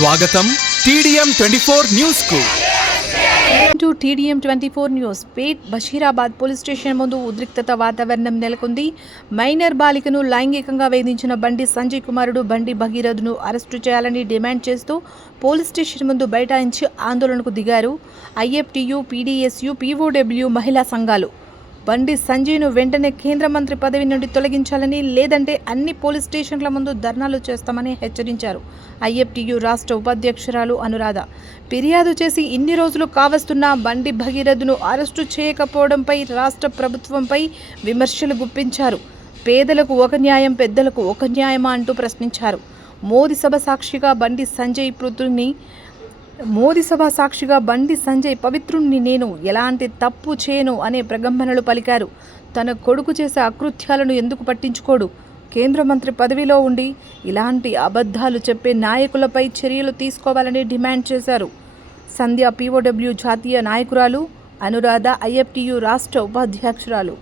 స్వాగతం TDM 24 news కు. TDM 24 news. Pet Basheerabad police station ముందు ఉద్రిక్తత వాతావరణం నెలకొంది. మైనర్ బాలికను లైంగికంగా వేధించిన బండి సంజయ్ కుమారుడు బండి భగీరథ్ను అరెస్టు చేయాలని డిమాండ్ చేస్తూ పోలీస్ స్టేషన్ ముందు బైఠాయించి ఆందోళనకు దిగారు IFTU, PDSU, POW మహిళా సంఘాలు. బండి సంజయ్ను వెంటనే కేంద్ర మంత్రి పదవి నుండి తొలగించాలని, లేదంటే అన్ని పోలీస్ స్టేషన్ల ముందు ధర్నాలు చేస్తామని హెచ్చరించారు. IFTU రాష్ట్ర ఉపాధ్యక్షురాలు అనురాధ ఫిర్యాదు చేసి ఇన్ని రోజులు కావస్తున్న బండి భగీరథ్ను అరెస్టు చేయకపోవడంపై రాష్ట్ర ప్రభుత్వంపై విమర్శలు గుప్పించారు. పేదలకు ఒక న్యాయం, పెద్దలకు ఒక న్యాయమా అంటూ ప్రశ్నించారు. మోదీ సభ సాక్షిగా బండి సంజయ్ పవిత్రుణ్ణి, నేను ఎలాంటి తప్పు చేయను అనే ప్రగంభనలు పలికారు. తన కొడుకు చేసే అకృత్యాలను ఎందుకు పట్టించుకోడు? కేంద్ర మంత్రి పదవిలో ఉండి ఇలాంటి అబద్ధాలు చెప్పే నాయకులపై చర్యలు తీసుకోవాలని డిమాండ్ చేశారు. సంధ్య POW జాతీయ నాయకురాలు, అనురాధ IFTU రాష్ట్ర ఉపాధ్యక్షురాలు.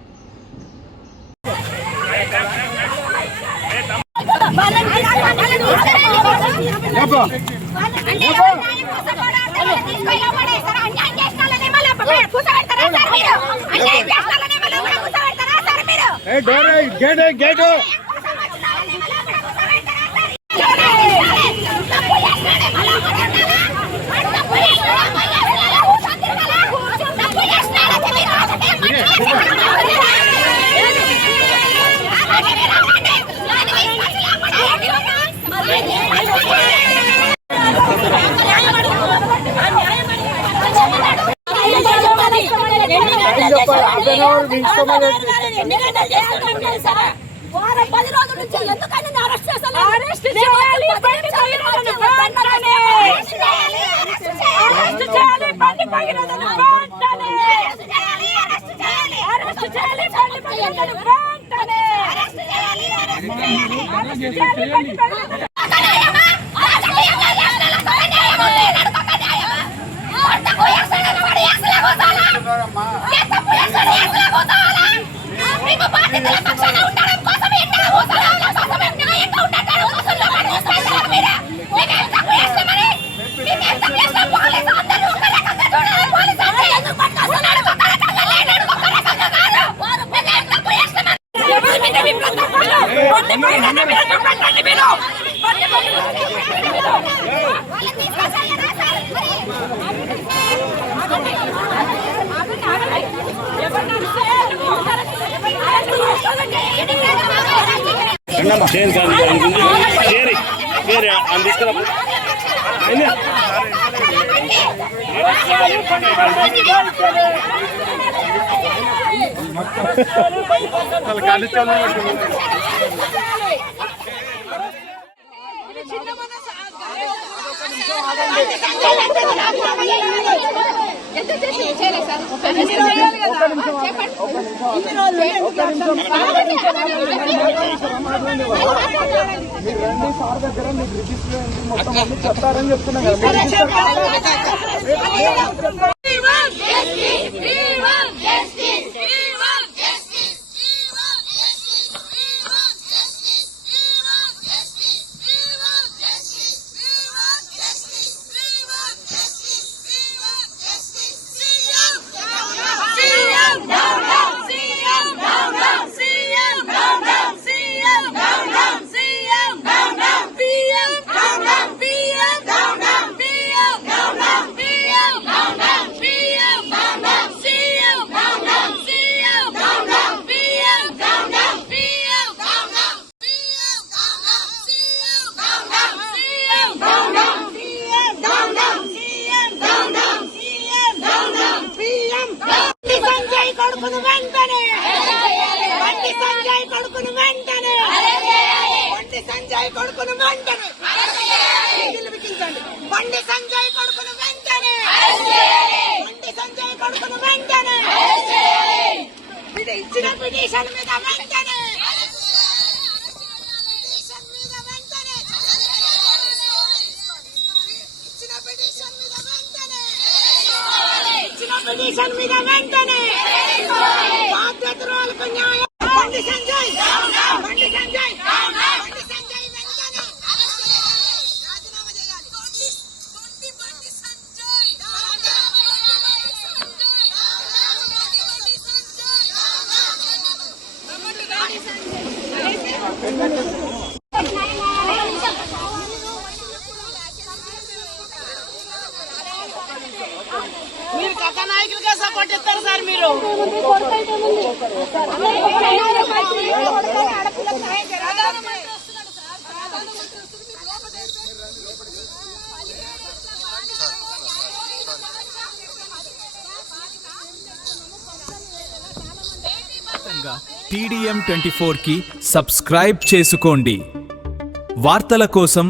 చెప్తారని చెప్తున్నా కదా. మీరు కథానాయకులుగా సపోర్ట్ ఇస్తారు సార్ మీరు. TDM 24 కి సబ్స్క్రైబ్ చేసుకోండి. వార్తల కోసం